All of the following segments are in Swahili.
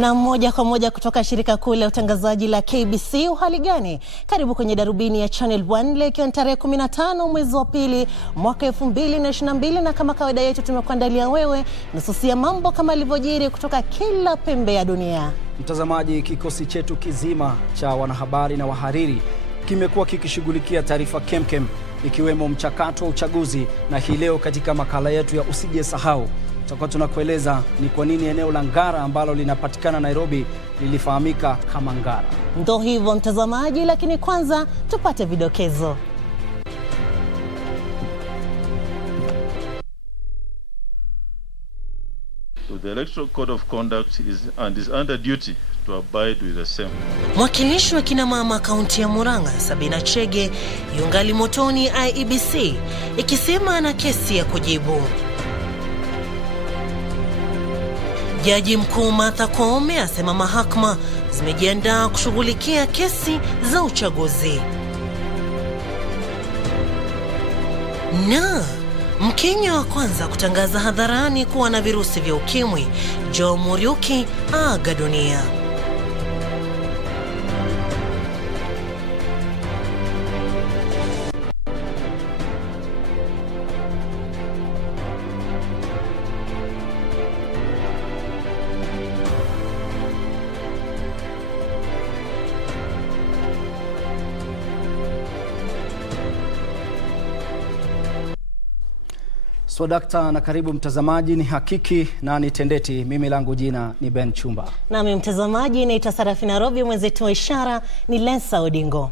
Na moja kwa moja kutoka shirika kuu la utangazaji la KBC. Uhali gani? Karibu kwenye Darubini ya Channel 1 leo ikiwa tarehe 15 mwezi wa pili mwaka 2022, na kama kawaida yetu tumekuandalia wewe nusu ya mambo kama alivyojiri kutoka kila pembe ya dunia. Mtazamaji, kikosi chetu kizima cha wanahabari na wahariri kimekuwa kikishughulikia taarifa kemkem ikiwemo mchakato wa uchaguzi, na hii leo katika makala yetu ya Usije Sahau tutakuwa tunakueleza ni kwa nini eneo la Ngara ambalo linapatikana Nairobi lilifahamika kama Ngara. Ndio hivyo mtazamaji, lakini kwanza tupate vidokezo. The Electoral Code of Conduct is under duty to abide with the same. Mwakilishi wa kina mama kaunti ya Murang'a Sabina Chege yungali motoni IEBC ikisema ana kesi ya kujibu. Jaji mkuu Martha Koome asema mahakama zimejiandaa kushughulikia kesi za uchaguzi. Na Mkenya wa kwanza kutangaza hadharani kuwa na virusi vya ukimwi, Joe Muriuki aaga dunia. Dakta, na karibu mtazamaji, ni hakiki na ni tendeti. Mimi langu jina ni Ben Chumba. Na mimi mtazamaji naitwa Sarafina. Robi, mwenzetu wa ishara ni Lensa Odingo.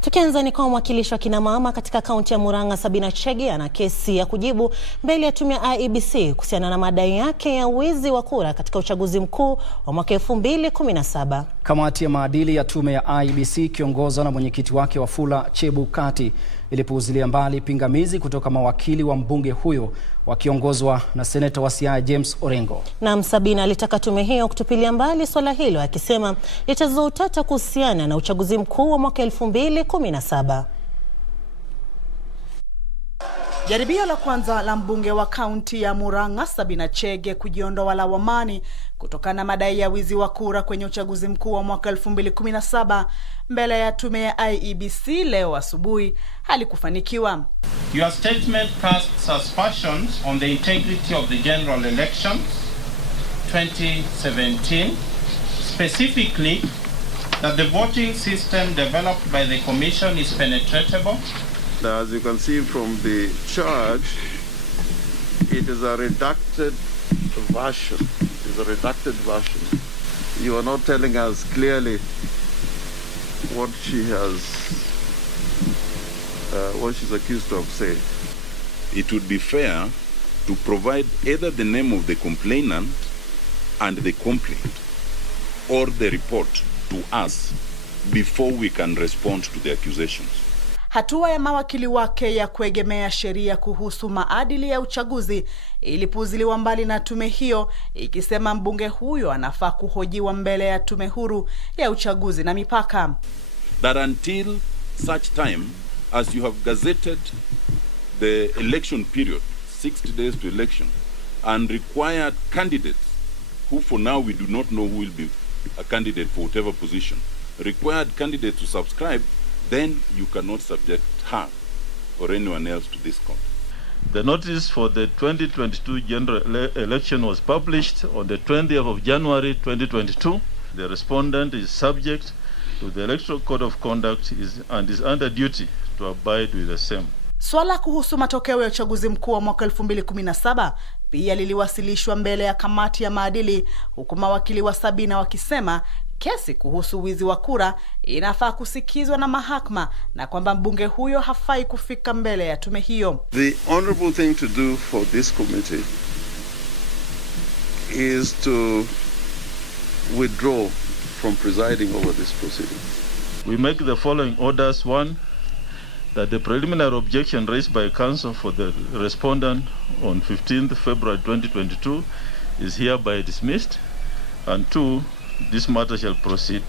Tukianza ni kwa mwakilishi wa kina mama katika kaunti ya Murang'a Sabina Chege ana kesi ya kujibu mbele ya tume ya IEBC kuhusiana na madai yake ya wizi wa kura katika uchaguzi mkuu wa mwaka 2017. Kamati ya maadili ya tume ya IEBC kiongozwa na mwenyekiti wake Wafula Chebukati ilipuuzilia mbali pingamizi kutoka mawakili wa mbunge huyo wakiongozwa na seneta wa Siaya James Orengo. Na Sabina alitaka tume hiyo kutupilia mbali swala hilo akisema litazua utata kuhusiana na uchaguzi mkuu wa mwaka 2017. Jaribio la kwanza la mbunge wa kaunti ya Murang'a Sabina Chege kujiondoa lawamani kutokana na madai ya wizi wa kura kwenye uchaguzi mkuu wa mwaka 2017 mbele ya tume ya IEBC leo asubuhi halikufanikiwa. Your statement casts aspersions on the integrity of the general elections 2017, specifically that the voting system developed by the commission is penetratable. As you can see from the charge, it is a redacted version. You are not telling us clearly what she's accused of saying. It would be fair to provide either the name of the complainant and the complaint or the report to us before we can respond to the accusations. Hatua ya mawakili wake ya kuegemea sheria kuhusu maadili ya uchaguzi ilipuuziliwa mbali na tume hiyo ikisema mbunge huyo anafaa kuhojiwa mbele ya tume huru ya uchaguzi na mipaka. That until such time as you have gazetted the election period, 60 days to election, and required candidates who for now we do not know who will be a candidate for whatever position, required candidates to subscribe, then you cannot subject her or anyone else to this court. The notice for the 2022 general election was published on the 20th of January 2022. The respondent is subject to the Electoral Code of Conduct and is under duty to abide with the same. Swala kuhusu matokeo ya uchaguzi mkuu wa mwaka 2017 pia liliwasilishwa mbele ya kamati ya maadili, huku mawakili wa Sabina wakisema kesi kuhusu wizi wa kura inafaa kusikizwa na mahakama na kwamba mbunge huyo hafai kufika mbele ya tume hiyo. The honorable thing to do for this committee is to withdraw from presiding over this proceeding. We make the following orders. 1, that the preliminary objection raised by counsel for the respondent on 15th February 2022 is hereby dismissed, and 2, this matter shall proceed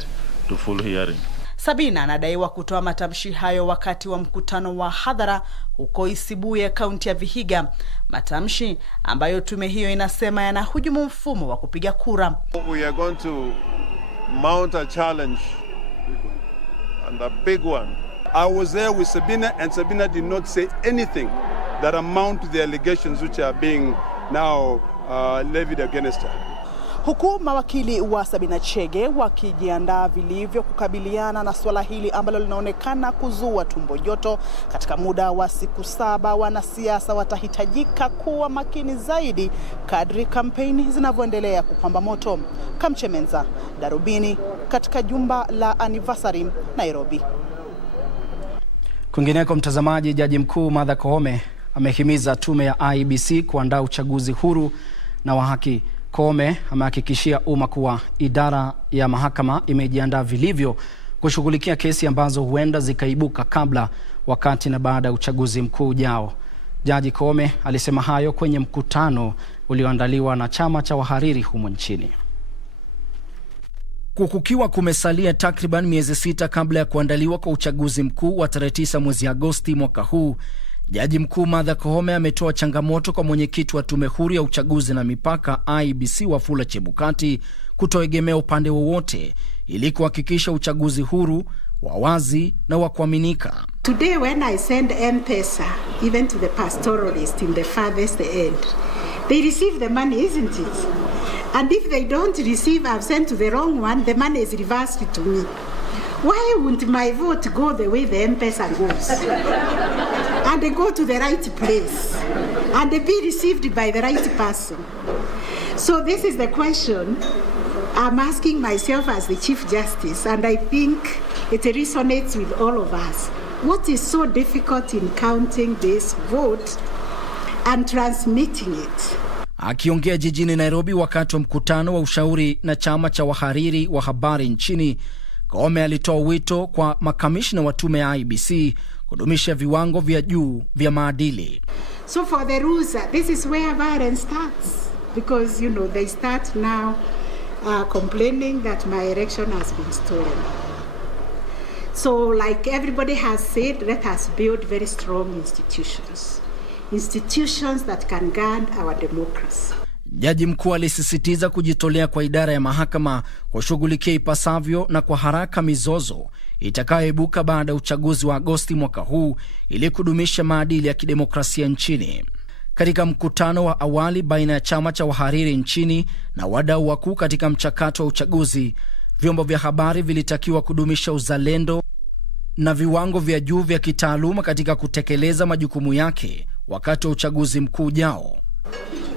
to full hearing. Sabina anadaiwa kutoa matamshi hayo wakati wa mkutano wa hadhara huko Isibuye, kaunti ya Vihiga, matamshi ambayo tume hiyo inasema yanahujumu mfumo wa kupiga kura. We are going to mount a challenge, and a big one. I was there with Sabina, and Sabina did not say anything that amount to the allegations which are being now levied against her. Huku mawakili wa Sabina Chege wakijiandaa vilivyo kukabiliana na swala hili ambalo linaonekana kuzua tumbo joto, katika muda wa siku 7 wanasiasa watahitajika kuwa makini zaidi kadri kampeni zinavyoendelea kupamba moto. Kamchemenza, Darubini, katika jumba la Anniversary, Nairobi. Kwingineko mtazamaji, Jaji Mkuu Martha Koome amehimiza tume ya IEBC kuandaa uchaguzi huru na wa haki. Koome amehakikishia umma kuwa idara ya mahakama imejiandaa vilivyo kushughulikia kesi ambazo huenda zikaibuka kabla, wakati na baada ya uchaguzi mkuu ujao. Jaji Koome alisema hayo kwenye mkutano ulioandaliwa na chama cha wahariri humo nchini. Kukiwa kumesalia takriban miezi 6 kabla ya kuandaliwa kwa uchaguzi mkuu wa tarehe 9 mwezi Agosti mwaka huu, Jaji Mkuu Martha Koome ametoa changamoto kwa mwenyekiti wa tume huru ya uchaguzi na mipaka IEBC Wafula Chebukati kutoegemea upande wowote ili kuhakikisha uchaguzi huru, wa wazi na wa kuaminika. Today when I send M-Pesa even to the pastoralist in the farthest end, they receive the money, isn't it? And if they don't receive, I've sent to the wrong one, the money is reversed to me. Why wouldn't my vote go the way the M-Pesa goes? And they go to the right place and they be received by the right person. So this is the question I'm asking myself as the Chief Justice, and I think it resonates with all of us. What is so difficult in counting this vote and transmitting it? Akiongea jijini Nairobi wakati wa mkutano wa ushauri na chama cha wahariri wa habari nchini, Koome alitoa wito kwa makamishna wa tume ya IEBC kudumisha viwango vya juu vya maadili. So for the rules, this is where violence starts, because you know they start now complaining that my election has been stolen. So like everybody has said, let us build very strong institutions that can guard our democracy. Jaji mkuu alisisitiza kujitolea kwa idara ya mahakama kushughulikia ipasavyo na kwa haraka mizozo itakayoibuka baada ya uchaguzi wa Agosti mwaka huu ili kudumisha maadili ya kidemokrasia nchini. Katika mkutano wa awali baina ya chama cha wahariri nchini na wadau wakuu katika mchakato wa uchaguzi, vyombo vya habari vilitakiwa kudumisha uzalendo na viwango vya juu vya kitaaluma katika kutekeleza majukumu yake wakati wa uchaguzi mkuu ujao.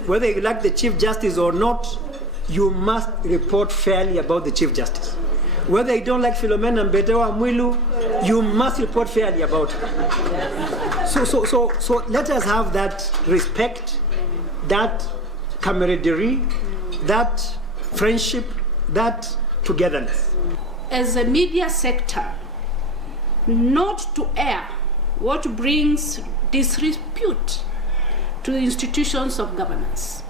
Whether you like the Chief Justice or not, you must report fairly about the Chief Justice. Whether you don't like Philomena Mbetewa Mwilu, you must report fairly about her. So let us have that respect, that camaraderie, that friendship, that togetherness. As a media sector, not to air what brings disrepute to the institutions of governance,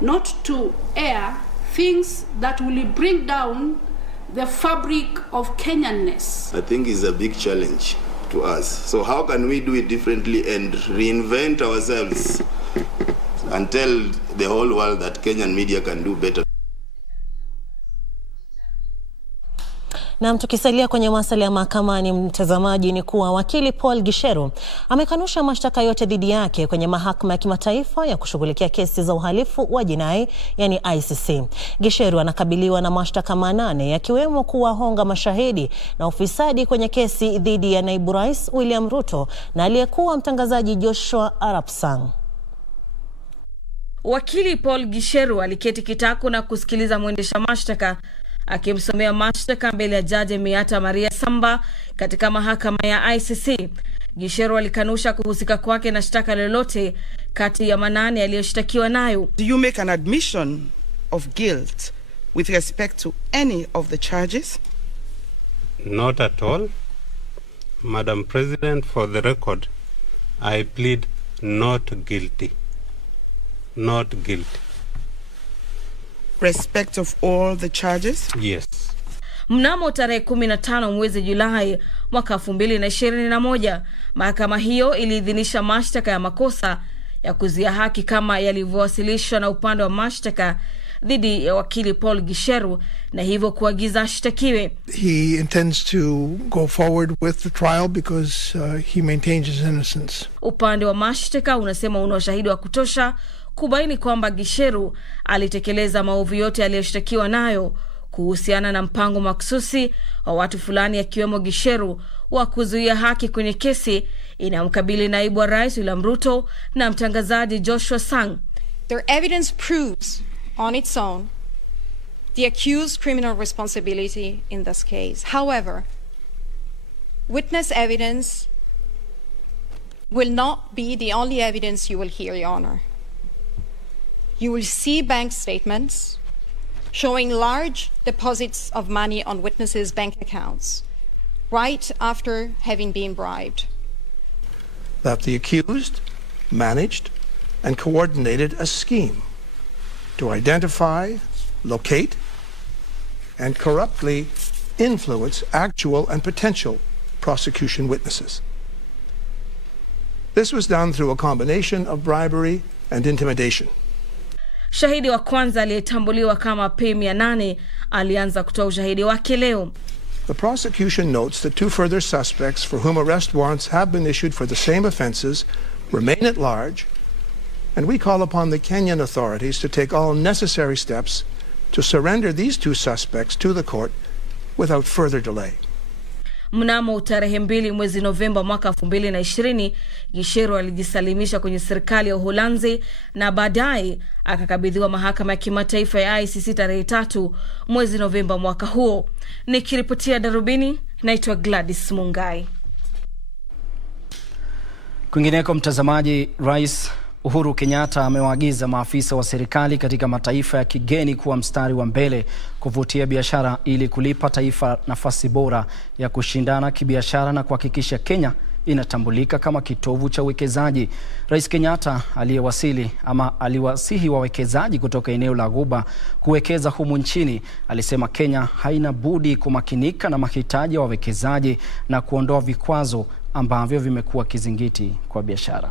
not to air things that will bring down the fabric of Kenyanness. I think is a big challenge to us. So how can we do it differently and reinvent ourselves and tell the whole world that Kenyan media can do better? Na tukisalia kwenye masuala ya mahakamani, mtazamaji, ni kuwa wakili Paul Gisheru amekanusha mashtaka yote dhidi yake kwenye mahakama ya kimataifa ya kushughulikia kesi za uhalifu wa jinai, yani ICC. Gisheru anakabiliwa na mashtaka 8 yakiwemo kuwahonga mashahidi na ufisadi kwenye kesi dhidi ya naibu rais William Ruto na aliyekuwa mtangazaji Joshua Arap Sang. Wakili Paul Gisheru aliketi kitako na kusikiliza mwendesha mashtaka akimsomea mashtaka mbele ya jaji Miata Maria Samba katika mahakama ya ICC. Gisheru alikanusha kuhusika kwake na shtaka lolote kati ya 8 aliyoshtakiwa nayo. Do you make an admission of guilt with respect to any of the charges? Not at all. Madam President, for the record, I plead not guilty. Not guilty. Respect of all the charges? Yes. Mnamo tarehe 15 mwezi Julai mwaka 2021, mahakama hiyo iliidhinisha mashtaka ya makosa ya kuzuia haki kama yalivyowasilishwa na upande wa mashtaka dhidi ya wakili Paul Gisheru, na hivyo kuagiza ashtakiwe. He intends to go forward with the trial because he maintains his innocence. Upande wa mashtaka unasema una ushahidi wa kutosha kubaini kwamba Gisheru alitekeleza maovu yote aliyoshtakiwa nayo kuhusiana na mpango maksusi wa watu fulani akiwemo Gisheru wa kuzuia haki kwenye kesi inayomkabili naibu wa rais William Ruto na mtangazaji Joshua Sang. Their evidence proves on its own the accused's criminal responsibility in this case. However, witness evidence will not be the only evidence you will hear, Your Honor. You will see bank statements showing large deposits of money on witnesses' bank accounts right after having been bribed. That the accused managed and coordinated a scheme to identify, locate, and corruptly influence actual and potential prosecution witnesses. This was done through a combination of bribery and intimidation. Shahidi wa kwanza aliyetambuliwa kama P800 alianza kutoa ushahidi wake leo. The prosecution notes that 2 further suspects for whom arrest warrants have been issued for the same offenses remain at large, and we call upon the Kenyan authorities to take all necessary steps to surrender these 2 suspects to the court without further delay. Mnamo tarehe 2 mwezi Novemba mwaka 2020, Gisheru alijisalimisha kwenye serikali ya Uholanzi na baadaye akakabidhiwa mahakama ya kimataifa ya ICC tarehe 3 mwezi Novemba mwaka huo. Nikiripotia Darubini, naitwa Gladys Mungai. Kwingineko mtazamaji, Rais Uhuru Kenyatta amewaagiza maafisa wa serikali katika mataifa ya kigeni kuwa mstari wa mbele kuvutia biashara ili kulipa taifa nafasi bora ya kushindana kibiashara na kuhakikisha Kenya inatambulika kama kitovu cha uwekezaji. Rais Kenyatta aliwasihi wawekezaji kutoka eneo la Ghuba kuwekeza humu nchini. Alisema Kenya haina budi kumakinika na mahitaji ya wawekezaji na kuondoa vikwazo ambavyo vimekuwa kizingiti kwa biashara.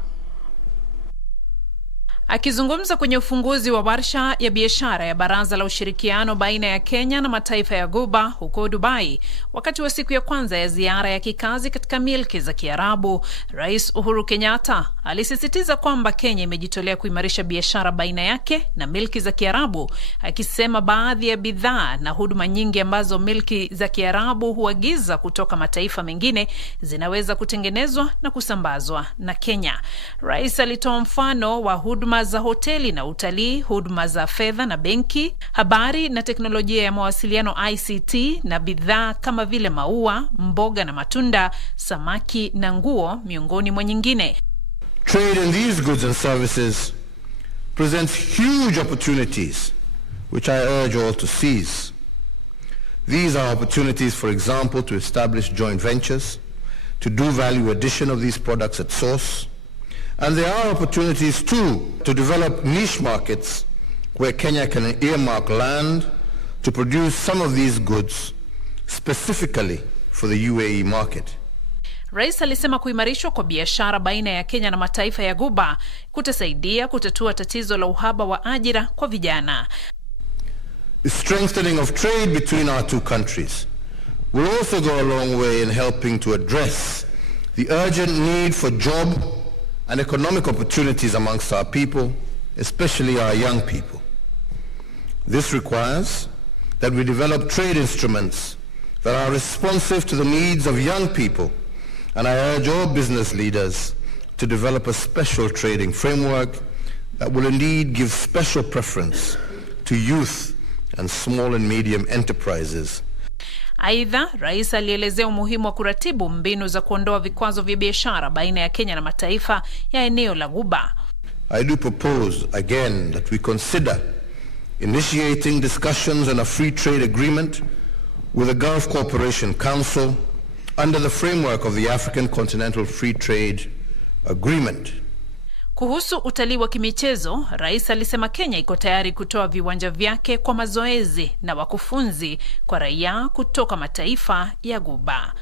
Akizungumza kwenye ufunguzi wa warsha ya biashara ya Baraza la Ushirikiano baina ya Kenya na mataifa ya Ghuba huko Dubai, wakati wa siku ya kwanza ya ziara ya kikazi katika milki za Kiarabu, Rais Uhuru Kenyatta alisisitiza kwamba Kenya imejitolea kuimarisha biashara baina yake na milki za Kiarabu, akisema baadhi ya bidhaa na huduma nyingi ambazo milki za Kiarabu huagiza kutoka mataifa mengine zinaweza kutengenezwa na kusambazwa na Kenya. Rais alitoa mfano wa huduma za hoteli na utalii, huduma za fedha na benki, habari na teknolojia ya mawasiliano ICT, na bidhaa kama vile maua, mboga na matunda, samaki na nguo, miongoni mwa nyingine. Trade in these goods and services presents huge opportunities which I urge all to seize. These are opportunities, for example, to establish joint ventures, to do value addition of these products at source. And there are opportunities too to develop niche markets where Kenya can earmark land to produce some of these goods specifically for the UAE market. Rais alisema kuimarishwa kwa biashara baina ya Kenya na mataifa ya Ghuba kutasaidia kutatua tatizo la uhaba wa ajira kwa vijana. The strengthening of trade between our 2 countries will also go a long way in helping to address the urgent need for job and economic opportunities amongst our people, especially our young people. This requires that we develop trade instruments that are responsive to the needs of young people, and I urge all business leaders to develop a special trading framework that will indeed give special preference to youth and small and medium enterprises. Aidha, Rais alielezea umuhimu wa kuratibu mbinu za kuondoa vikwazo vya biashara baina ya Kenya na mataifa ya eneo la Ghuba. I do propose again that we consider initiating discussions on a free trade agreement with the Gulf Cooperation Council under the framework of the African Continental Free Trade Agreement. Kuhusu utalii wa kimichezo, rais alisema Kenya iko tayari kutoa viwanja vyake kwa mazoezi na wakufunzi kwa raia kutoka mataifa ya Ghuba.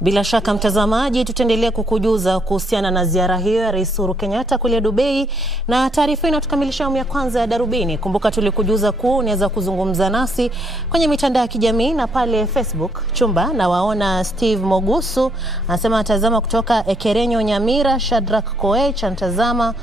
Bila shaka mtazamaji, tutaendelea kukujuza kuhusiana na ziara hiyo ya Rais Uhuru Kenyatta kule Dubai, na taarifa inatukamilisha awamu ya kwanza ya Darubini. Kumbuka tulikujuza unaweza kuzungumza nasi kwenye mitandao ya kijamii na pale Facebook. Chumba na waona Steve Mogusu anasema atazama kutoka Ekerenyo Nyamira, Shadrack Koech anatazama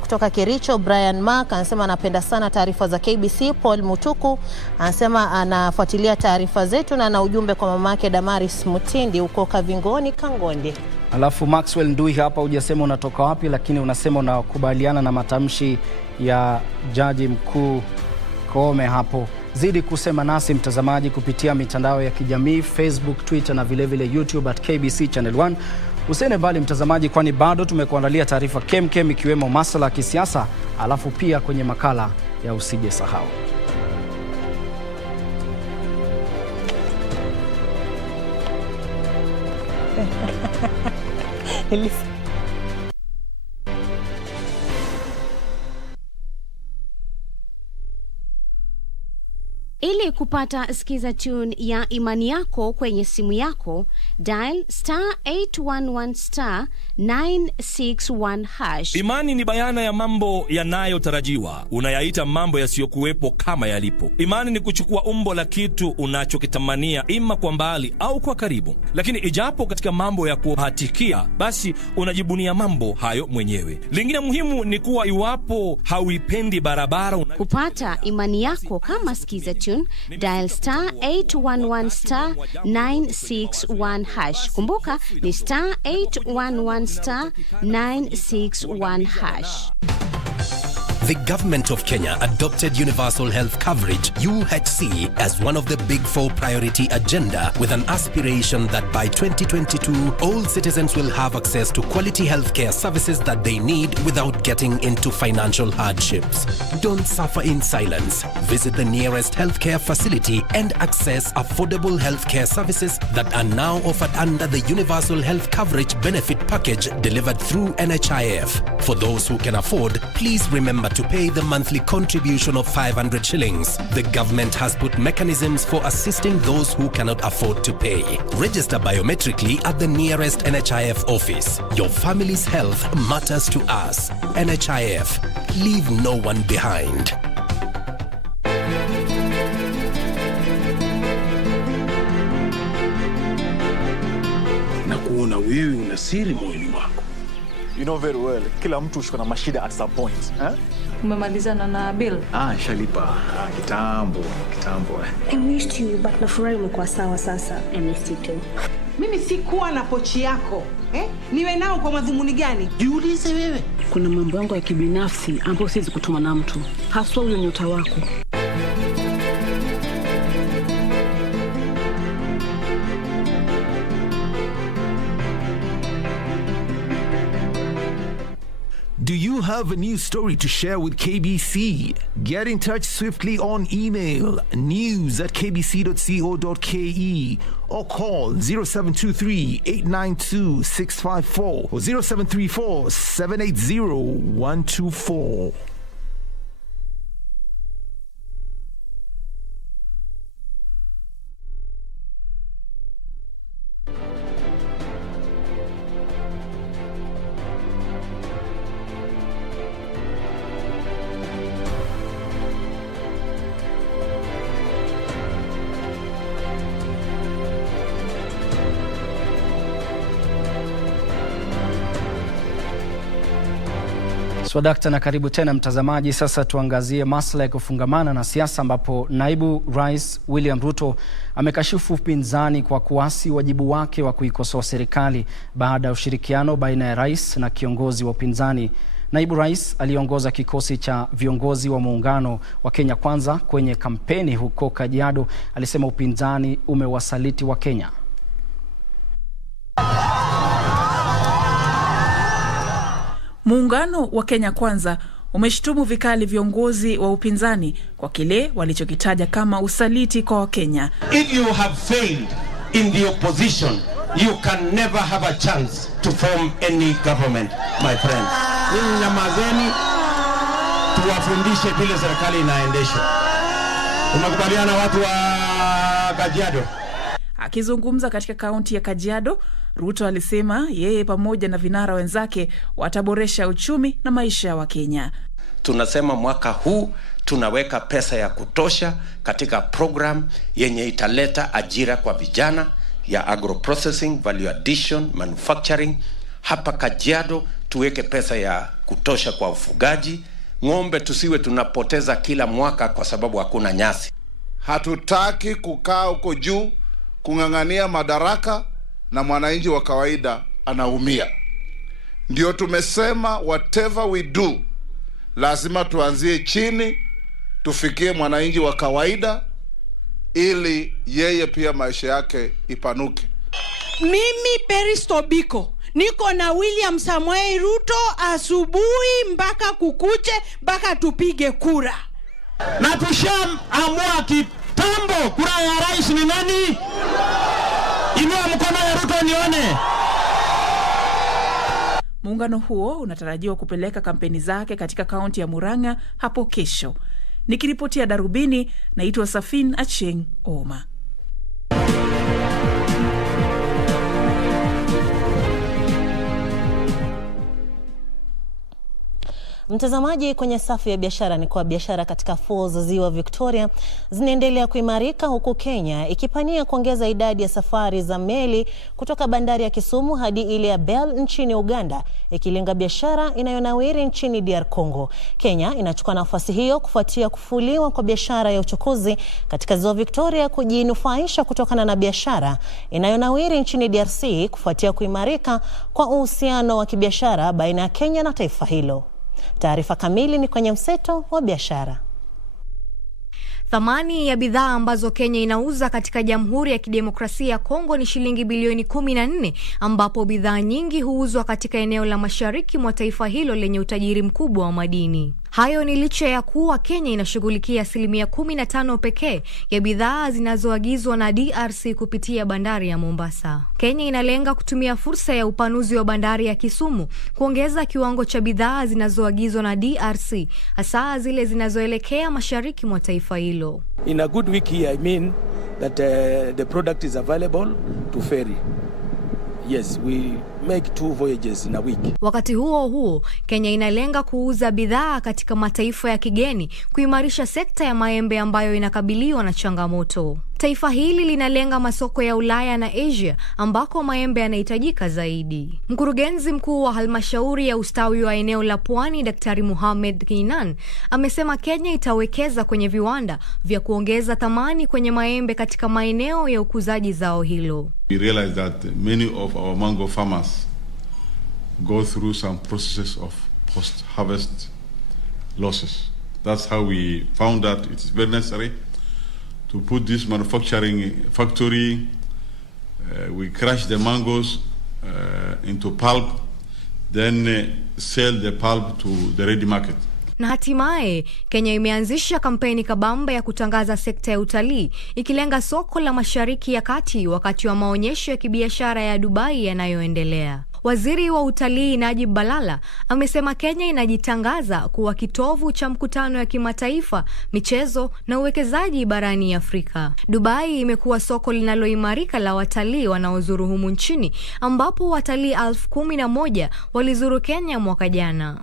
kutoka Kericho. Brian Mark anasema anapenda sana taarifa za KBC. Paul Mutuku anasema anafuatilia taarifa zetu na ana ujumbe kwa mamake Damaris Mutindi huko Kavingoni Kangondi. Alafu Maxwell Ndui hapa hujasema unatoka wapi, lakini unasema unakubaliana na matamshi ya Jaji Mkuu Koome hapo. Zidi kusema nasi mtazamaji kupitia mitandao ya kijamii Facebook, Twitter na vile vile YouTube at KBC Channel 1. Usiende mbali mtazamaji, kwani bado tumekuandalia taarifa kemkem ikiwemo masuala ya kisiasa, alafu pia kwenye makala ya usije sahau. Ili kupata skiza tune ya imani yako kwenye simu yako, dial *811 *961#. Imani ni bayana ya mambo yanayotarajiwa, unayaita mambo yasiyokuwepo kama yalipo. Imani ni kuchukua umbo la kitu unachokitamania, ima kwa mbali au kwa karibu. Lakini ijapo katika mambo ya kuhatikia, basi unajibunia mambo hayo mwenyewe. Lingine muhimu ni kuwa iwapo hauipendi barabara kupata imani yako kama skiza tune, dial *811 *961#. Kumbuka ni *811 *961#. The Government of Kenya adopted Universal Health Coverage, UHC, as one of the Big Four priority agenda, with an aspiration that by 2022, all citizens will have access to quality healthcare services that they need without getting into financial hardships. Don't suffer in silence. Visit the nearest healthcare facility and access affordable healthcare services that are now offered under the Universal Health Coverage benefit package delivered through NHIF. For those who can afford, please remember to pay the monthly contribution of 500 shillings. The government has put mechanisms for assisting those who cannot afford to pay. Register biometrically at the nearest NHIF office. Your family's health matters to us. NHIF. Leave no one behind. Na kuona wewe una siri moyoni mwako. You know very well, kila mtu ushiko na mashida at some point, eh? Umemalizana na bill? Shalipa. Kitambo. I missed you, but nafurahi umekuwa sawa sasa. I missed you too. Mimi sikuwa na pochi yako, niwe nao kwa madhumuni gani? Jiulize wewe. Kuna mambo yangu ya kibinafsi ambayo siwezi kutuma na mtu. Haswa huyo nyota wako. Do you have a news story to share with KBC? Get in touch swiftly on email news@kbc.co.ke or call 0723-892-654 or 0734-780-124. Swadakta na karibu tena mtazamaji. Sasa tuangazie masuala ya kufungamana na siasa, ambapo naibu rais William Ruto amekashifu upinzani kwa kuasi wajibu wake wa kuikosoa serikali baada ya ushirikiano baina ya rais na kiongozi wa upinzani. Naibu rais aliongoza kikosi cha viongozi wa muungano wa Kenya Kwanza kwenye kampeni huko Kajiado. Alisema upinzani umewasaliti wa Kenya. Muungano wa Kenya Kwanza umeshtumu vikali viongozi wa upinzani kwa kile walichokitaja kama usaliti kwa Wakenya. If you have failed in the opposition you can never have a chance to form any government, my friends. Ninyi nyamazeni, tuwafundishe vile serikali inaendeshwa. Umekubaliana watu wa Kajiado? Akizungumza katika kaunti ya Kajiado, Ruto alisema yeye pamoja na vinara wenzake wataboresha uchumi na maisha ya Wakenya. Tunasema mwaka huu tunaweka pesa ya kutosha katika program yenye italeta ajira kwa vijana ya agro-processing, value addition, manufacturing. Hapa Kajiado tuweke pesa ya kutosha kwa ufugaji. Ng'ombe tusiwe tunapoteza kila mwaka kwa sababu hakuna nyasi. Hatutaki kukaa huko juu kung'ang'ania madaraka na mwananchi wa kawaida anaumia. Ndio tumesema whatever we do, lazima tuanzie chini, tufikie mwananchi wa kawaida ili yeye pia maisha yake ipanuke. Mimi Peristobiko niko na William Samoei Ruto asubuhi mpaka kukuche mpaka tupige kura. Na tushaamua kitambo kura ya rais ni nani? Inua mkono ya Ruto nione. Muungano huo unatarajiwa kupeleka kampeni zake katika kaunti ya Murang'a hapo kesho. Nikiripotia Darubini, naitwa Sarafina Acheng Oma. Mtazamaji, kwenye safu ya biashara ni kwa biashara katika fuo za Ziwa Victoria zinaendelea kuimarika, huku Kenya ikipania kuongeza idadi ya safari za meli kutoka bandari ya Kisumu hadi ile ya Bell nchini Uganda, ikilenga biashara inayonawiri nchini DR Congo. Kenya inachukua nafasi hiyo kufuatia kufuliwa kwa biashara ya uchukuzi katika Ziwa Victoria kujinufaisha kutokana na biashara inayonawiri nchini DRC kufuatia kuimarika kwa uhusiano wa kibiashara baina ya Kenya na taifa hilo. Taarifa kamili ni kwenye mseto wa biashara. Thamani ya bidhaa ambazo Kenya inauza katika Jamhuri ya Kidemokrasia ya Kongo ni shilingi bilioni 14, ambapo bidhaa nyingi huuzwa katika eneo la mashariki mwa taifa hilo lenye utajiri mkubwa wa madini. Hayo ni licha ya kuwa Kenya inashughulikia 15% pekee ya bidhaa zinazoagizwa na DRC kupitia bandari ya Mombasa. Kenya inalenga kutumia fursa ya upanuzi wa bandari ya Kisumu kuongeza kiwango cha bidhaa zinazoagizwa na DRC, hasa zile zinazoelekea mashariki mwa taifa hilo. In a good week here, I mean that the product is available to ferry. Yes, we make 2 voyages in a week. Wakati huo huo, Kenya inalenga kuuza bidhaa katika mataifa ya kigeni, kuimarisha sekta ya maembe ambayo inakabiliwa na changamoto. Taifa hili linalenga masoko ya Ulaya na Asia ambako maembe yanahitajika zaidi. Mkurugenzi mkuu wa halmashauri ya ustawi wa eneo la Pwani, Daktari Mohamed Kinan, amesema Kenya itawekeza kwenye viwanda vya kuongeza thamani kwenye maembe katika maeneo ya ukuzaji zao hilo. We realize that many of our mango farmers go through some processes of post-harvest losses. That's how we found that it is very necessary to put this manufacturing factory. We crush the mangoes into pulp, then sell the pulp to the ready market. Na hatimaye, Kenya imeanzisha kampeni kabambe ya kutangaza sekta ya utalii, ikilenga soko la Mashariki ya Kati wakati wa maonyesho ya kibiashara ya Dubai yanayoendelea. Waziri wa utalii Najib Balala amesema Kenya inajitangaza kuwa kitovu cha mkutano ya kimataifa, michezo na uwekezaji barani Afrika. Dubai imekuwa soko linaloimarika la watalii wanaozuru humu nchini, ambapo watalii 11,000 walizuru Kenya mwaka jana.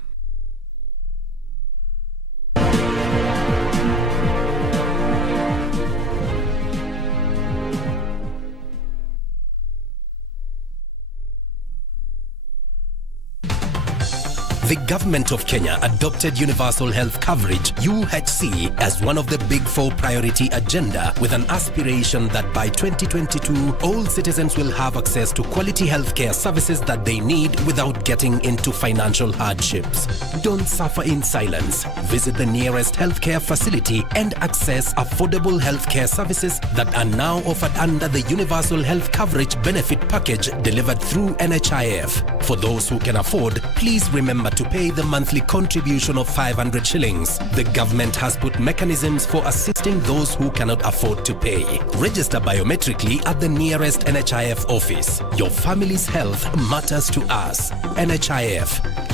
The government of Kenya adopted universal health coverage, UHC, as one of the big 4 priority agenda, with an aspiration that by 2022, all citizens will have access to quality healthcare services that they need without getting into financial hardships. Don't suffer in silence. Visit the nearest healthcare facility and access affordable healthcare services that are now offered under the universal health coverage benefit package delivered through NHIF. For those who can afford, please remember to pay the monthly contribution of 500 shillings. The government has put mechanisms for assisting those who cannot afford to pay. Register biometrically at the nearest NHIF office. Your family's health matters to us. NHIF.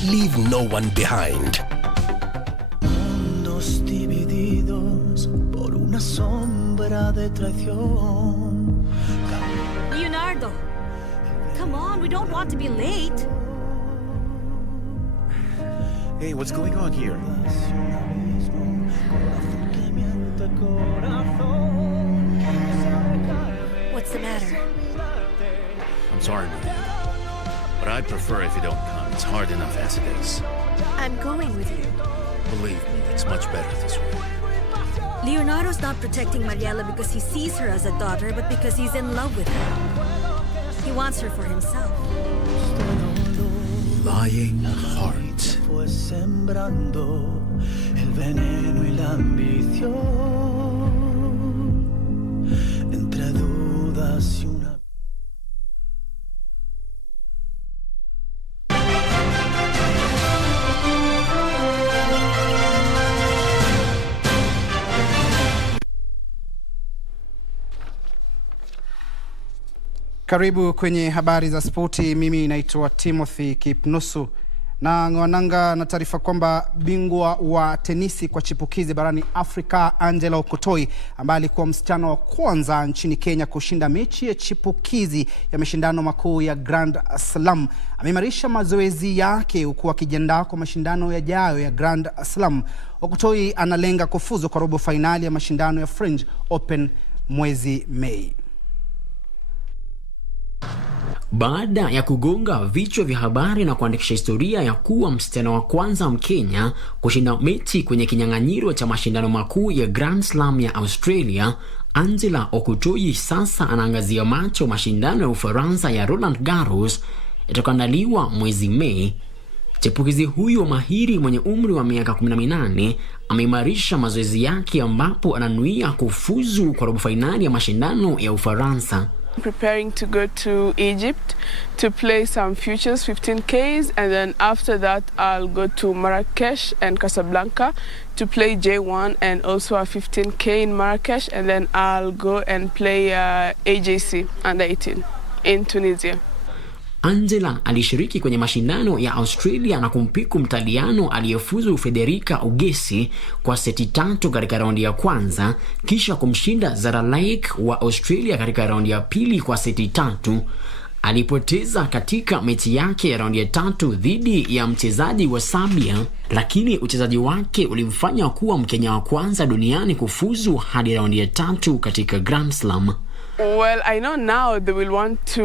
Leave no one behind. Mundos divididos por una sombra de traición. Leonardo, come on, we don't want to be late. Hey, what's going on here? What's the matter? I'm sorry, but I'd prefer if you don't come. It's hard enough as it is. I'm going with you. Believe me, it's much better this way. Leonardo's not protecting Mariela because he sees her as a daughter, but because he's in love with her. He wants her for himself. Lying heart. Fue sembrando el veneno y la ambición entre dudas y una. Karibu kwenye habari za spoti. Mimi naitwa Timothy Kipnusu. Na ngwananga na taarifa kwamba bingwa wa tenisi kwa chipukizi barani Afrika Angela Okotoi, ambaye alikuwa msichana wa kwanza nchini Kenya kushinda mechi ya chipukizi ya mashindano makuu ya Grand Slam, ameimarisha mazoezi yake huku akijiandaa kwa mashindano yajayo ya Grand Slam. Okotoi analenga kufuzu kwa robo finali ya mashindano ya French Open mwezi Mei. Baada ya kugonga vichwa vya habari na kuandikisha historia ya kuwa msichana wa kwanza Mkenya kushinda mechi kwenye kinyang'anyiro cha mashindano makuu ya Grand Slam ya Australia, Angela Okotoi sasa anaangazia macho mashindano ya Ufaransa ya Roland Garros yatakayoandaliwa mwezi Mei. Chipukizi huyu mahiri mwenye umri wa miaka 18 ameimarisha mazoezi yake ambapo ananuia kufuzu kwa robo finali ya mashindano ya Ufaransa. Preparing to go to Egypt to play some futures 15Ks, and then after that I'll go to Marrakesh and Casablanca to play J1 and also a 15K in Marrakesh, and then I'll go and play AJC under 18 in Tunisia. Angela alishiriki kwenye mashindano ya Australia na kumpiku Mtaliano aliyefuzu Federica Ugesi kwa seti 3 katika raundi ya kwanza, kisha kumshinda Zara Laik wa Australia katika raundi ya pili kwa seti 3. Alipoteza katika mechi yake ya raundi ya 3 dhidi ya mchezaji wa Serbia, lakini uchezaji wake ulimfanya kuwa Mkenya wa kwanza duniani kufuzu hadi raundi ya 3 katika Grand Slam. Well, I know now they will want to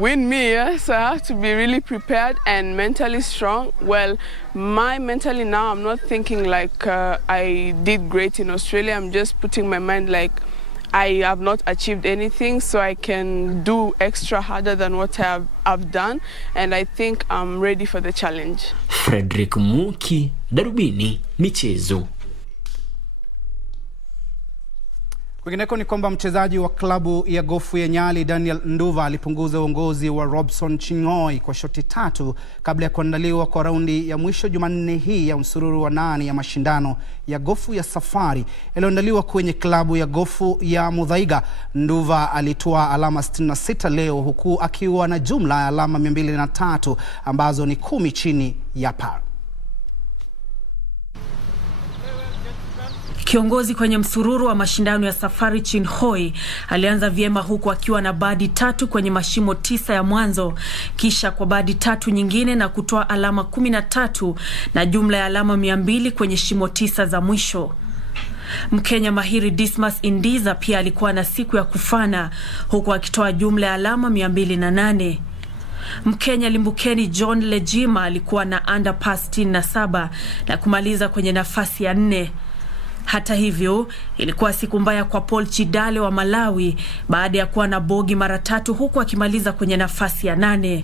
win me, yes, so I have to be really prepared and mentally strong. Well, my mentally now, I'm not thinking like I did great in Australia. I'm just putting my mind like I have not achieved anything, so I can do extra harder than what I've done, and I think I'm ready for the challenge. Frederick Muki, Darubini, michezo. Kwingineko ni kwamba mchezaji wa klabu ya gofu ya Nyali Daniel Nduva alipunguza uongozi wa Robson Chingoi kwa shoti 3 kabla ya kuandaliwa kwa raundi ya mwisho Jumanne hii ya msururu wa 8 ya mashindano ya gofu ya Safari yaliyoandaliwa kwenye klabu ya gofu ya Muthaiga. Nduva alitoa alama 66 leo huku akiwa na jumla ya alama 203 ambazo ni 10 chini ya par. Kiongozi kwenye msururu wa mashindano ya Safari Chinhoi alianza vyema huku akiwa na badi 3 kwenye mashimo 9 ya mwanzo, kisha kwa badi 3 nyingine na kutoa alama 13 na jumla ya alama 200 kwenye shimo 9 za mwisho. Mkenya mahiri Dismas Indiza pia alikuwa na siku ya kufana huku akitoa jumla ya alama 208. Mkenya limbukeni John Lejima alikuwa na underpass 67 na kumaliza kwenye nafasi ya 4. Hata hivyo, ilikuwa siku mbaya kwa Paul Chidale wa Malawi baada ya kuwa na bogi mara 3 huku akimaliza kwenye nafasi ya 8.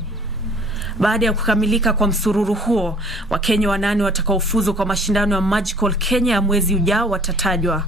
Baada ya kukamilika kwa msururu huo, Wakenya 8 watakaofuzu kwa mashindano ya Magical Kenya ya mwezi ujao watatajwa.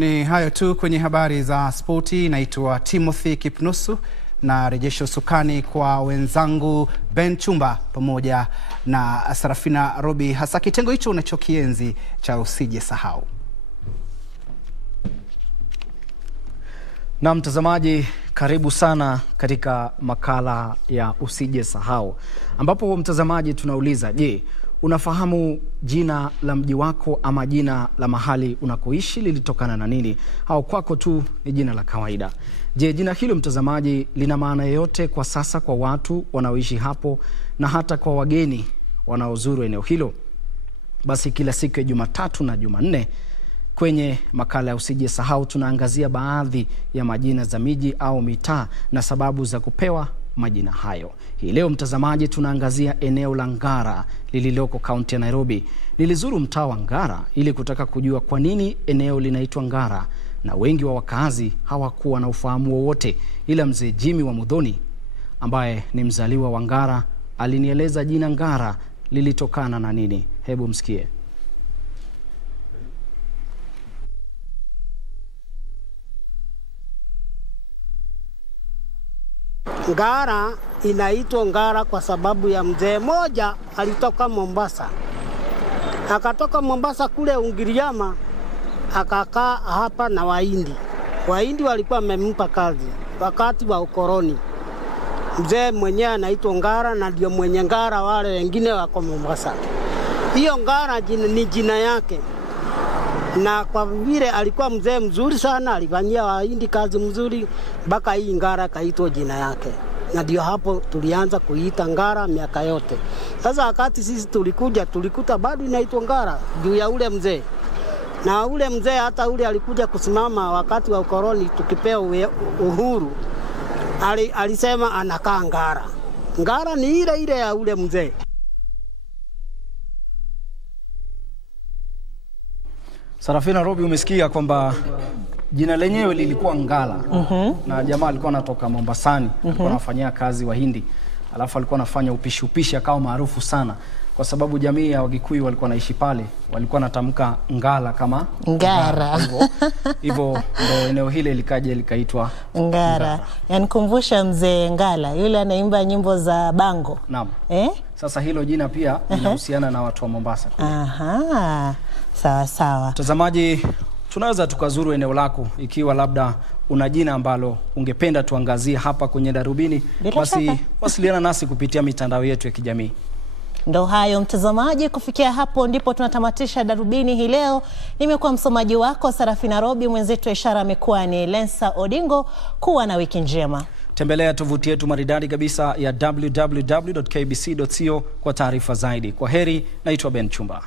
Ni hayo tu kwenye habari za spoti. Naitwa Timothy Kipnusu na rejesho sukani kwa wenzangu Ben Chumba pamoja na Sarafina Robi, hasa kitengo hicho unachokienzi cha usije sahau. Na mtazamaji, karibu sana katika makala ya usije sahau, ambapo mtazamaji tunauliza, je, unafahamu jina la mji wako ama jina la mahali unakoishi lilitokana na nini, au kwako tu ni jina la kawaida? Je, jina hilo mtazamaji lina maana yoyote kwa sasa kwa watu wanaoishi hapo na hata kwa wageni wanaozuru eneo hilo? Basi kila siku ya Jumatatu na Jumanne kwenye makala ya usije sahau tunaangazia baadhi ya majina za miji au mitaa na sababu za kupewa majina hayo. Hii leo mtazamaji tunaangazia eneo la Ngara lililoko kaunti ya Nairobi. Nilizuru mtaa wa Ngara ili kutaka kujua kwa nini eneo linaitwa Ngara, na wengi wa wakazi hawakuwa na ufahamu wowote, ila mzee Jimmy wa Mudhoni ambaye ni mzaliwa wa Ngara alinieleza jina Ngara lilitokana na nini. Hebu msikie. Ngara inaitwa Ngara kwa sababu ya mzee moja alitoka Mombasa. Akatoka Mombasa kule Ungiriama akakaa hapa na Wahindi. Wahindi walikuwa wamempa kazi wakati wa ukoloni. Mzee mwenyewe anaitwa Ngara na ndio mwenye Ngara, wale wengine wako Mombasa. Hiyo Ngara ni jina yake. Na kwa vile alikuwa mzee mzuri sana, alifanyia Wahindi kazi mzuri, mpaka hii Ngara kaitwa jina yake. Na ndio hapo tulianza kuita Ngara miaka yote. Sasa wakati sisi tulikuja tulikuta bado inaitwa Ngara juu ya ule mzee. Na ule mzee hata ule alikuja kusimama wakati wa ukoloni tukipewa uhuru. Alisema anakaa Ngara. Ngara ni ile ile ya ule mzee. Sarafina Robi, umesikia kwamba jina lenyewe lilikuwa Ngara. Na jamaa alikuwa anatoka Mombasani, alikuwa anafanyia kazi Wahindi. Alafu alikuwa anafanya upishi akawa maarufu sana kwa sababu jamii ya Wagikuyu walikuwa naishi pale, walikuwa natamka Ngala kama Ngara. Hivyo ndio eneo hile likaja likaitwa Ngara. Yanikumbusha mzee Ngala, yule anaimba nyimbo za bango. Naam. Sasa hilo jina pia linahusiana na watu wa Mombasa. Aha. Sawa sawa. Mtazamaji, tunaweza tukazuru eneo lako ikiwa labda una jina ambalo ungependa tuangazie hapa kwenye Darubini. Basi wasiliana nasi kupitia mitandao yetu ya kijamii. Ndo hayo mtazamaji, kufikia hapo ndipo tunatamatisha Darubini hii leo. Nimekuwa msomaji wako Sarafina Robi, mwenzetu Ishara amekuwa ni Lensa Odingo. Kuwa na wiki njema. Tembelea tovuti yetu maridadi kabisa ya www.kbc.co kwa taarifa zaidi. Kwa heri, naitwa Ben Chumba.